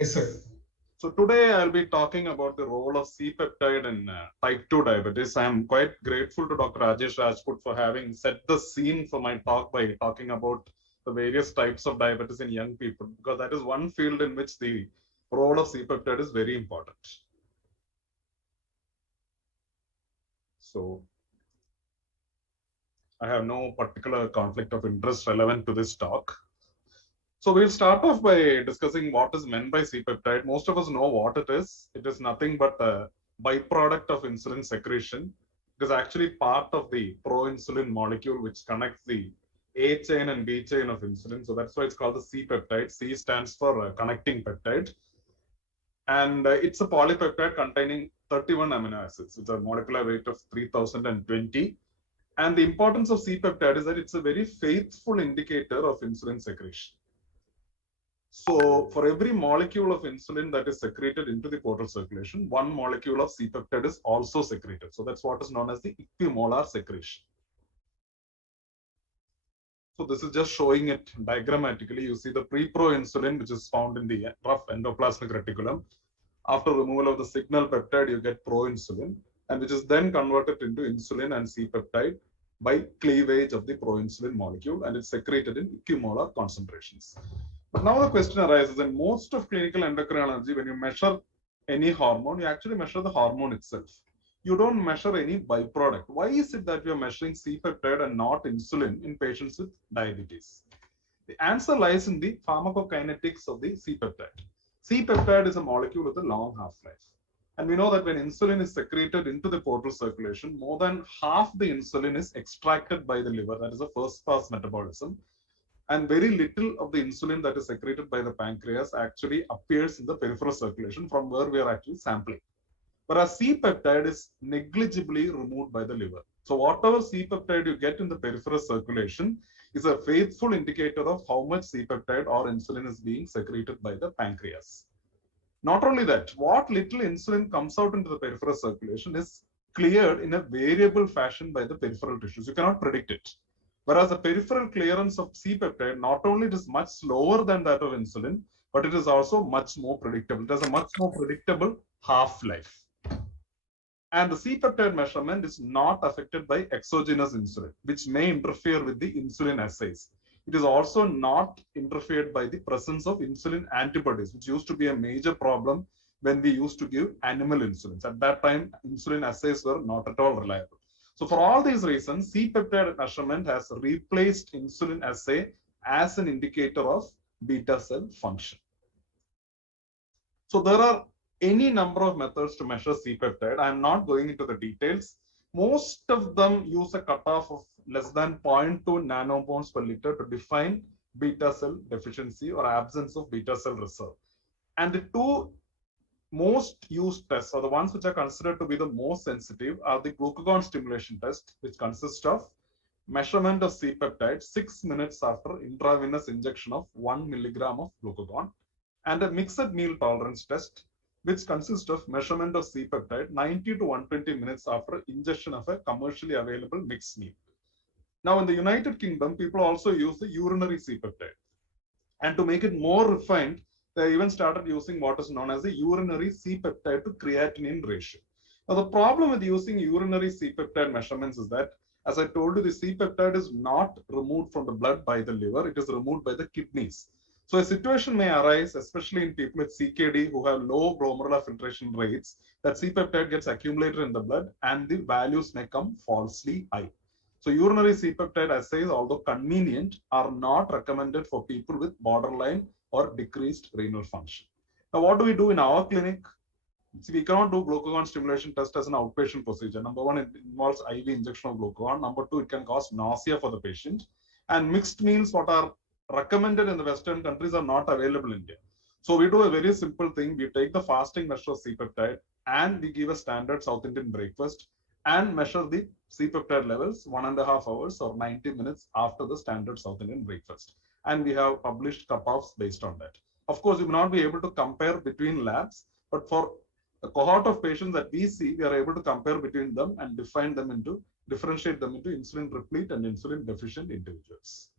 Yes, sir. So today I'll be talking about the role of C-peptide in type 2 diabetes. I'm quite grateful to Dr. Rajesh Rajput for having set the scene for my talk by talking about the various types of diabetes in young people, because that is one field in which the role of C-peptide is very important. So I have no particular conflict of interest relevant to this talk. So we'll start off by discussing what is meant by C-peptide. Most of us know what it is. It is nothing but a byproduct of insulin secretion. It is actually part of the pro-insulin molecule, which connects the A chain and B chain of insulin. So that's why it's called the C-peptide. C stands for connecting peptide. And it's a polypeptide containing 31 amino acids. It's a molecular weight of 3020. And the importance of C-peptide is that it's a very faithful indicator of insulin secretion. So for every molecule of insulin that is secreted into the portal circulation, one molecule of C-peptide is also secreted. So that's what is known as the equimolar secretion. So this is just showing it diagrammatically. You see the pre-proinsulin, which is found in the rough endoplasmic reticulum. After removal of the signal peptide, you get proinsulin, and which is then converted into insulin and C-peptide by cleavage of the proinsulin molecule, and it's secreted in equimolar concentrations. But now the question arises, in most of clinical endocrinology, when you measure any hormone, you actually measure the hormone itself. You don't measure any byproduct. Why is it that we are measuring C-peptide and not insulin in patients with diabetes? The answer lies in the pharmacokinetics of the C-peptide. C-peptide is a molecule with a long half-life. And we know that when insulin is secreted into the portal circulation, more than half the insulin is extracted by the liver. That is a first pass metabolism. And very little of the insulin that is secreted by the pancreas actually appears in the peripheral circulation from where we are actually sampling. Whereas C-peptide is negligibly removed by the liver. So whatever C-peptide you get in the peripheral circulation is a faithful indicator of how much C-peptide or insulin is being secreted by the pancreas. Not only that, what little insulin comes out into the peripheral circulation is cleared in a variable fashion by the peripheral tissues. You cannot predict it. Whereas the peripheral clearance of C-peptide, not only it is much slower than that of insulin, but it is also much more predictable. It has a much more predictable half-life. And the C-peptide measurement is not affected by exogenous insulin, which may interfere with the insulin assays. It is also not interfered by the presence of insulin antibodies, which used to be a major problem when we used to give animal insulins. At that time, insulin assays were not at all reliable. So for all these reasons, C-peptide measurement has replaced insulin assay as an indicator of beta cell function. So there are any number of methods to measure C-peptide. I'm not going into the details. Most of them use a cutoff of less than 0.2 nanomoles per liter to define beta cell deficiency or absence of beta cell reserve. And the two most used tests, or the ones which are considered to be the most sensitive, are the glucagon stimulation test, which consists of measurement of C-peptide 6 minutes after intravenous injection of 1 milligram of glucagon, and a mixed meal tolerance test, which consists of measurement of C-peptide 90 to 120 minutes after ingestion of a commercially available mixed meal. Now, in the United Kingdom, people also use the urinary C-peptide. And to make it more refined, they even started using what is known as the urinary C-peptide to creatinine ratio. Now, the problem with using urinary C-peptide measurements is that, as I told you, the C-peptide is not removed from the blood by the liver, it is removed by the kidneys. So a situation may arise, especially in people with CKD who have low glomerular filtration rates, that C-peptide gets accumulated in the blood and the values may come falsely high. So urinary C-peptide assays, although convenient, are not recommended for people with borderline or decreased renal function. Now, what do we do in our clinic? See, we cannot do glucagon stimulation test as an outpatient procedure. Number one, it involves IV injection of glucagon. Number two, it can cause nausea for the patient. And mixed meals, what are recommended in the Western countries, are not available in India. So we do a very simple thing. We take the fasting measure of C-peptide and we give a standard South Indian breakfast and measure the C-peptide levels 1.5 hours or 90 minutes after the standard South Indian breakfast. And we have published cutoffs based on that. Of course, you will not be able to compare between labs, but for a cohort of patients that we see, we are able to compare between them and differentiate them into insulin replete and insulin deficient individuals.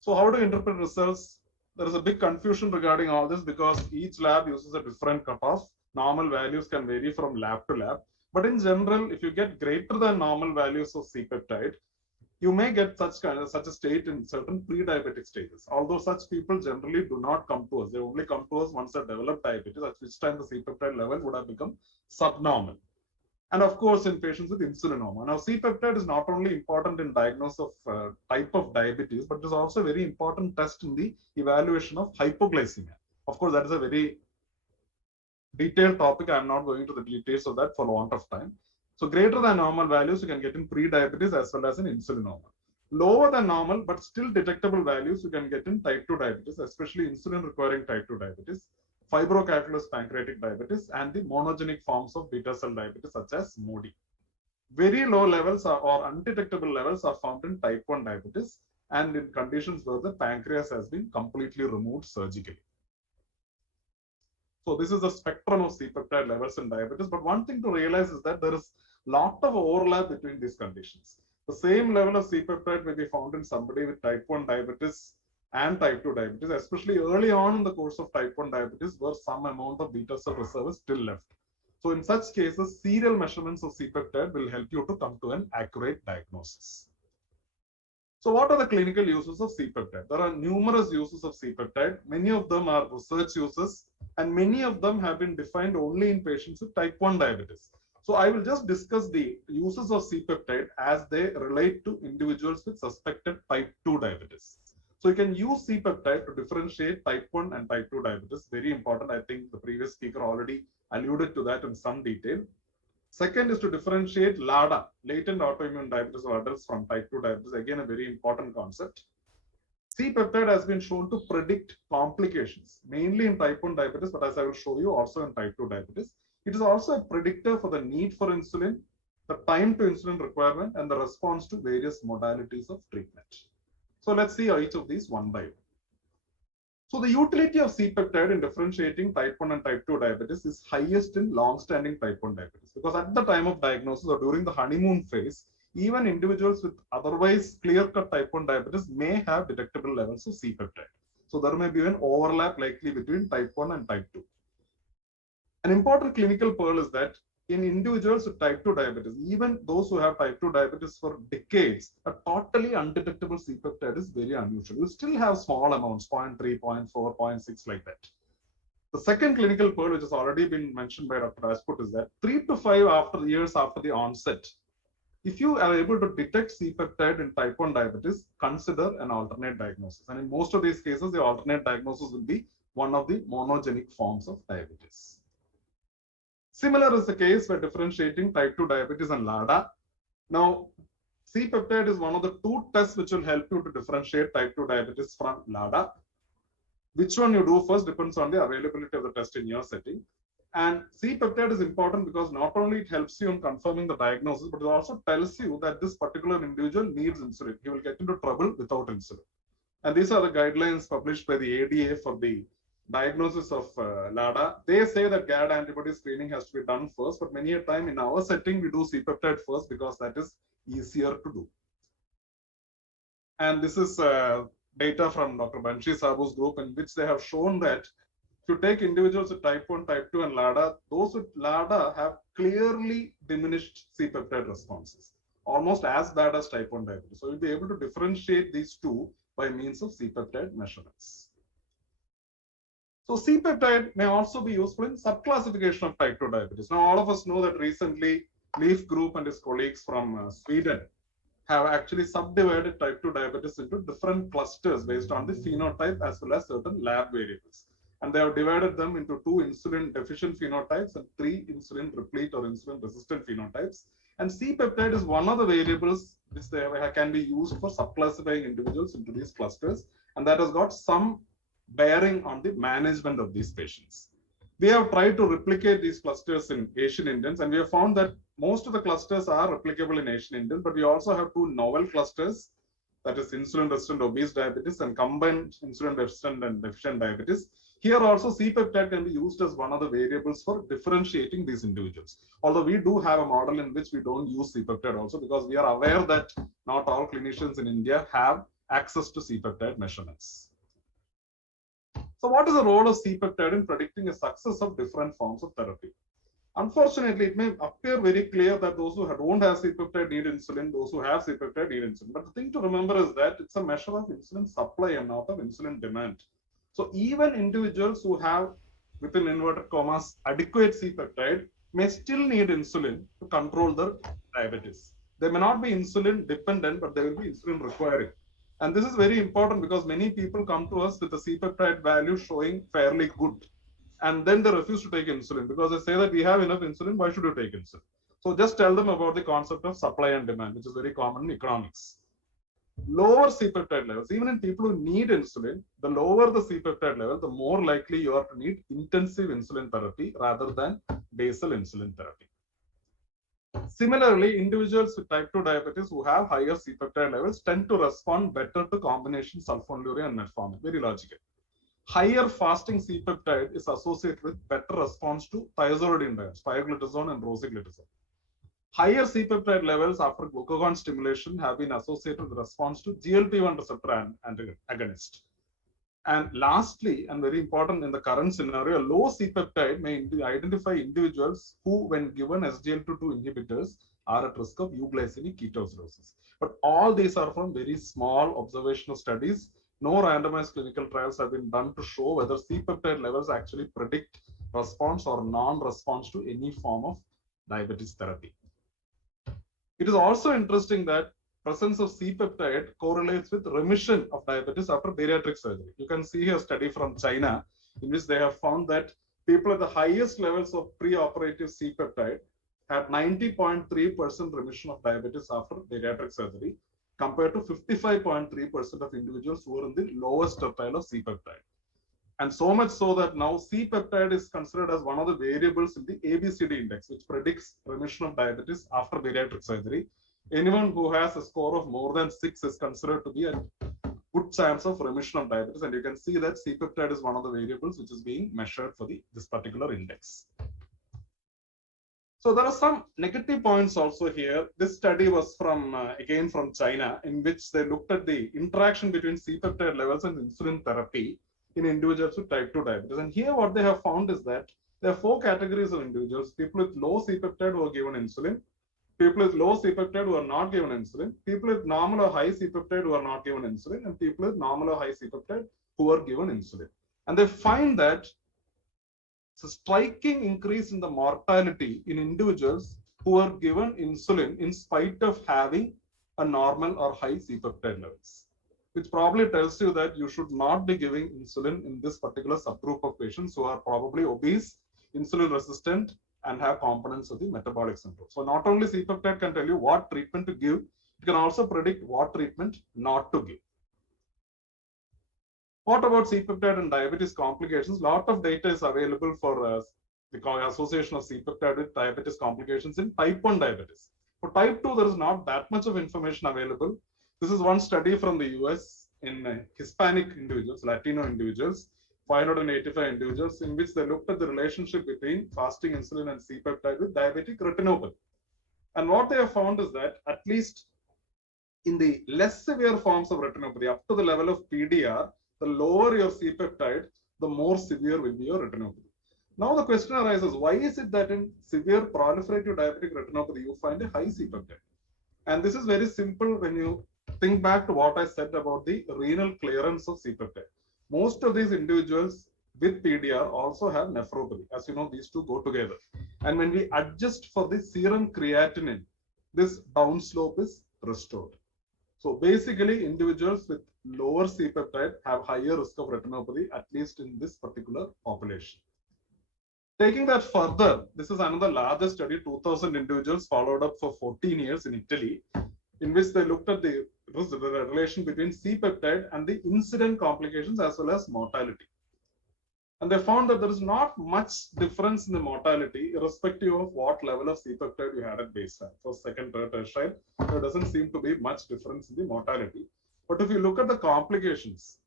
So how to interpret results? there is a big confusion regarding all this because each lab uses a different cutoff. Normal values can vary from lab to lab. But in general, if you get greater than normal values of C-peptide, you may get such a state in certain pre-diabetic stages. Although such people generally do not come to us. They only come to us once they develop diabetes, at which time the C-peptide level would have become subnormal. And of course, in patients with insulinoma. Now, C-peptide is not only important in diagnosis of type of diabetes, but it is also a very important test in the evaluation of hypoglycemia. Of course, that is a very detailed topic. I'm not going into the details of that for want of time. So greater than normal values you can get in pre-diabetes as well as in insulinoma. Lower than normal but still detectable values you can get in type 2 diabetes, especially insulin requiring type 2 diabetes, fibrocalculous pancreatic diabetes, and the monogenic forms of beta cell diabetes such as MODY. Very low levels or undetectable levels are found in type 1 diabetes and in conditions where the pancreas has been completely removed surgically. So this is the spectrum of C-peptide levels in diabetes. But one thing to realize is that there is a lot of overlap between these conditions. The same level of C-peptide may be found in somebody with type 1 diabetes and type 2 diabetes, especially early on in the course of type 1 diabetes, where some amount of beta cell reserve is still left. So in such cases, serial measurements of C-peptide will help you to come to an accurate diagnosis. So what are the clinical uses of C-peptide? There are numerous uses of C-peptide. Many of them are research uses, and many of them have been defined only in patients with type 1 diabetes. So I will just discuss the uses of C-peptide as they relate to individuals with suspected type 2 diabetes. So you can use C-peptide to differentiate type 1 and type 2 diabetes. Very important. I think the previous speaker already alluded to that in some detail. Second is to differentiate LADA, latent autoimmune diabetes of adults, from type 2 diabetes. Again, a very important concept. C-peptide has been shown to predict complications, mainly in type 1 diabetes, but as I will show you, also in type 2 diabetes. It is also a predictor for the need for insulin, the time to insulin requirement, and the response to various modalities of treatment. So let's see each of these one by one. So the utility of C-peptide in differentiating type 1 and type 2 diabetes is highest in long-standing type 1 diabetes, because at the time of diagnosis or during the honeymoon phase, even individuals with otherwise clear-cut type 1 diabetes may have detectable levels of C-peptide. So there may be an overlap likely between type 1 and type 2. An important clinical pearl is that in individuals with type 2 diabetes, even those who have type 2 diabetes for decades, a totally undetectable C-peptide is very unusual. You still have small amounts, 0.3, 0.4, 0.6, like that. The second clinical pearl, which has already been mentioned by Dr. Rajput, is that 3 to 5 years after the onset, if you are able to detect C-peptide in type 1 diabetes, consider an alternate diagnosis. And in most of these cases, the alternate diagnosis will be one of the monogenic forms of diabetes. Similar is the case for differentiating type 2 diabetes and LADA. Now, C-peptide is one of the two tests which will help you to differentiate type 2 diabetes from LADA. Which one you do first depends on the availability of the test in your setting. And C-peptide is important because not only it helps you in confirming the diagnosis, but it also tells you that this particular individual needs insulin. He will get into trouble without insulin. And these are the guidelines published by the ADA for the diagnosis of LADA. They say that GAD antibody screening has to be done first, but many a time in our setting, we do C-peptide first because that is easier to do. And this is data from Dr. Banshi Sabu's group, in which they have shown that if you take individuals with type 1, type 2, and LADA, those with LADA have clearly diminished C-peptide responses, almost as bad as type 1 diabetes. So you'll be able to differentiate these two by means of C-peptide measurements. So C-peptide may also be useful in subclassification of type 2 diabetes. Now, all of us know that recently Leaf Group and his colleagues from Sweden have actually subdivided type 2 diabetes into different clusters based on the phenotype as well as certain lab variables. And they have divided them into 2 insulin deficient phenotypes and 3 insulin replete or insulin resistant phenotypes. And C-peptide is one of the variables which they can be used for subclassifying individuals into these clusters. And that has got some bearing on the management of these patients. We have tried to replicate these clusters in Asian Indians, and we have found that most of the clusters are replicable in Asian Indians, but we also have 2 novel clusters, that is insulin resistant obese diabetes and combined insulin resistant and deficient diabetes. Here also C-peptide can be used as one of the variables for differentiating these individuals. Although we do have a model in which we don't use C-peptide also, because we are aware that not all clinicians in India have access to C-peptide measurements. So what is the role of C-peptide in predicting a success of different forms of therapy? Unfortunately, it may appear very clear that those who don't have C-peptide need insulin, those who have C-peptide need insulin. But the thing to remember is that it's a measure of insulin supply and not of insulin demand. So even individuals who have, within inverted commas, adequate C-peptide may still need insulin to control their diabetes. They may not be insulin dependent, but they will be insulin requiring. And this is very important because many people come to us with a C-peptide value showing fairly good. And then they refuse to take insulin because they say that we have enough insulin, why should you take insulin? So just tell them about the concept of supply and demand, which is very common in economics. Lower C-peptide levels, even in people who need insulin, the lower the C-peptide level, the more likely you are to need intensive insulin therapy rather than basal insulin therapy. Similarly, individuals with type 2 diabetes who have higher C-peptide levels tend to respond better to combination sulfonylurea and metformin. Very logical. Higher fasting C-peptide is associated with better response to thiazolidine, pioglitazone and rosiglitazone. Higher C-peptide levels after glucagon stimulation have been associated with response to GLP-1 receptor agonist. And lastly, and very important in the current scenario, low C-peptide may identify individuals who, when given SGLT2 inhibitors, are at risk of euglycemic ketoacidosis. But all these are from very small observational studies. No randomized clinical trials have been done to show whether C-peptide levels actually predict response or non-response to any form of diabetes therapy. It is also interesting that presence of C-peptide correlates with remission of diabetes after bariatric surgery. You can see here a study from China in which they have found that people at the highest levels of preoperative C-peptide had 90.3% remission of diabetes after bariatric surgery compared to 55.3% of individuals who were in the lowest tertile of C-peptide. And so much so that now C-peptide is considered as one of the variables in the ABCD index, which predicts remission of diabetes after bariatric surgery. Anyone who has a score of more than 6 is considered to be a good chance of remission of diabetes. And you can see that C-peptide is one of the variables which is being measured for this particular index. So there are some negative points also here. This study was from, again from China, in which they looked at the interaction between C-peptide levels and insulin therapy in individuals with type 2 diabetes. And here what they have found is that there are 4 categories of individuals: people with low C-peptide who are given insulin, people with low C-peptide who are not given insulin, people with normal or high C-peptide who are not given insulin, and people with normal or high C-peptide who are given insulin. And they find that it's a striking increase in the mortality in individuals who are given insulin in spite of having a normal or high C-peptide levels, which probably tells you that you should not be giving insulin in this particular subgroup of patients who are probably obese, insulin resistant, and have components of the metabolic syndrome. So not only C-peptide can tell you what treatment to give, it can also predict what treatment not to give. What about C-peptide and diabetes complications? A lot of data is available for the association of C-peptide with diabetes complications in type 1 diabetes. For type 2, there is not that much of information available. This is one study from the US in Hispanic individuals, Latino individuals, 585 individuals, in which they looked at the relationship between fasting insulin and C-peptide with diabetic retinopathy. And what they have found is that at least in the less severe forms of retinopathy, up to the level of PDR, the lower your C-peptide, the more severe will be your retinopathy. Now the question arises, why is it that in severe proliferative diabetic retinopathy, you find a high C-peptide? And this is very simple when you think back to what I said about the renal clearance of C-peptide. Most of these individuals with PDR also have nephropathy. As you know, these two go together. And when we adjust for the serum creatinine, this downslope is restored. So basically, individuals with lower C-peptide have higher risk of retinopathy, at least in this particular population. Taking that further, this is another larger study, 2,000 individuals followed up for 14 years in Italy, in which they looked at the relation between C-peptide and the incident complications as well as mortality. And they found that there is not much difference in the mortality, irrespective of what level of C-peptide you had at baseline. First, second, third, tertiary, there doesn't seem to be much difference in the mortality. But if you look at the complications,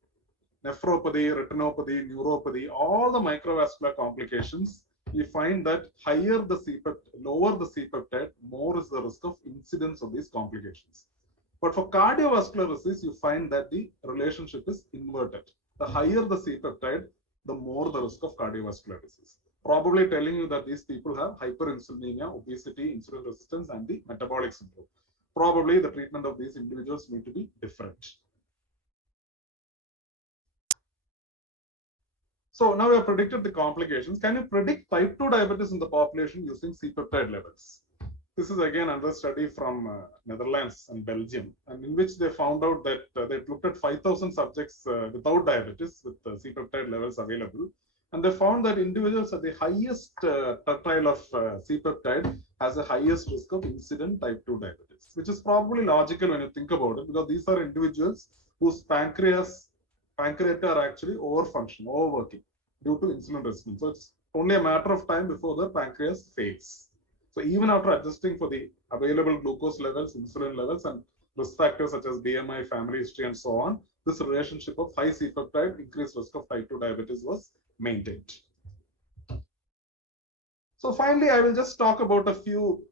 nephropathy, retinopathy, neuropathy, all the microvascular complications, you find that higher the C-peptide, lower the C-peptide, more is the risk of incidence of these complications. But for cardiovascular disease, you find that the relationship is inverted. The higher the C-peptide, the more the risk of cardiovascular disease. Probably telling you that these people have hyperinsulinemia, obesity, insulin resistance, and the metabolic syndrome. Probably the treatment of these individuals need to be different. So now we have predicted the complications. Can you predict type 2 diabetes in the population using C-peptide levels? This is again another study from Netherlands and Belgium, and in which they found out that they looked at 5,000 subjects without diabetes with C-peptide levels available. And they found that individuals at the highest tertile of C-peptide has the highest risk of incident type 2 diabetes, which is probably logical when you think about it, because these are individuals whose pancreata are actually overworking due to insulin resistance. So it's only a matter of time before the pancreas fails. So even after adjusting for the available glucose levels, insulin levels, and risk factors such as BMI, family history, and so on, this relationship of high C-peptide, increased risk of type 2 diabetes was maintained. So finally, I will just talk about a few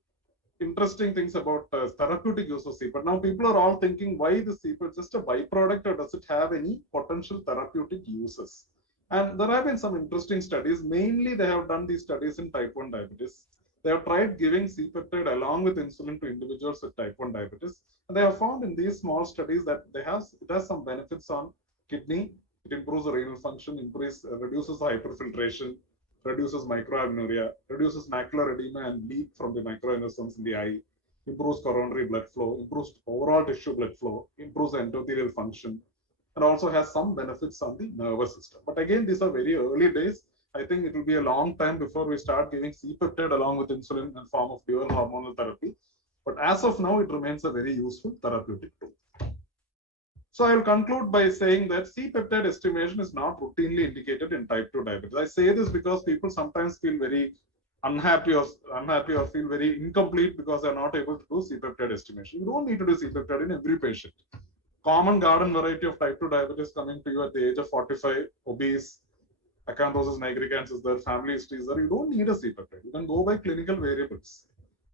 interesting things about therapeutic use of C-peptide. Now, people are all thinking, why the C-peptide? Just a byproduct, or does it have any potential therapeutic uses? And there have been some interesting studies. Mainly, they have done these studies in type 1 diabetes. They have tried giving C-peptide along with insulin to individuals with type 1 diabetes. And they have found in these small studies that it has some benefits on kidney. It improves the renal function, reduces hyperfiltration, reduces microalbuminuria, reduces macular edema and leak from the microaneurysms in the eye, improves coronary blood flow, improves overall tissue blood flow, improves endothelial function, and also has some benefits on the nervous system. But again, these are very early days. I think it will be a long time before we start giving C-peptide along with insulin in form of dual hormonal therapy. But as of now, it remains a very useful therapeutic tool. So I will conclude by saying that C-peptide estimation is not routinely indicated in type 2 diabetes. I say this because people sometimes feel very unhappy or feel very incomplete because they're not able to do C-peptide estimation. You don't need to do C-peptide in every patient. Common garden variety of type 2 diabetes coming to you at the age of 45, obese, acanthosis nigricans is there, family history is there. You don't need a C-peptide. You can go by clinical variables.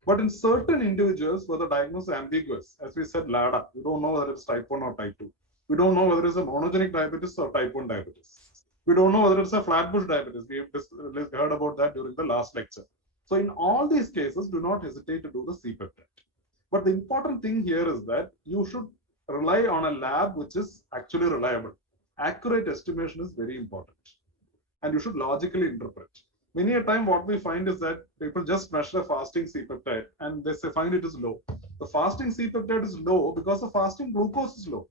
But in certain individuals where the diagnosis is ambiguous, as we said, LADA, we don't know whether it's type 1 or type 2. We don't know whether it's a monogenic diabetes or type 1 diabetes. We don't know whether it's a flatbush diabetes. We have heard about that during the last lecture. So in all these cases, do not hesitate to do the C-peptide. But the important thing here is that you should rely on a lab which is actually reliable. Accurate estimation is very important. And you should logically interpret. Many a time what we find is that people just measure the fasting C-peptide and they find it is low. The fasting C-peptide is low because the fasting glucose is low.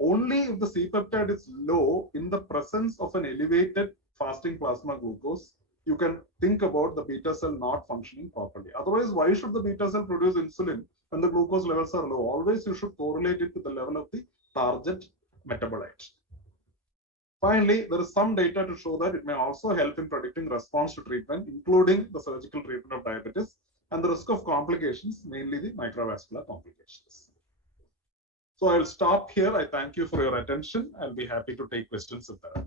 Only if the C-peptide is low in the presence of an elevated fasting plasma glucose, you can think about the beta cell not functioning properly. Otherwise, why should the beta cell produce insulin when the glucose levels are low? Always you should correlate it to the level of the target metabolite. Finally, there is some data to show that it may also help in predicting response to treatment, including the surgical treatment of diabetes and the risk of complications, mainly the microvascular complications. So I'll stop here. I thank you for your attention. I'll be happy to take questions if there are.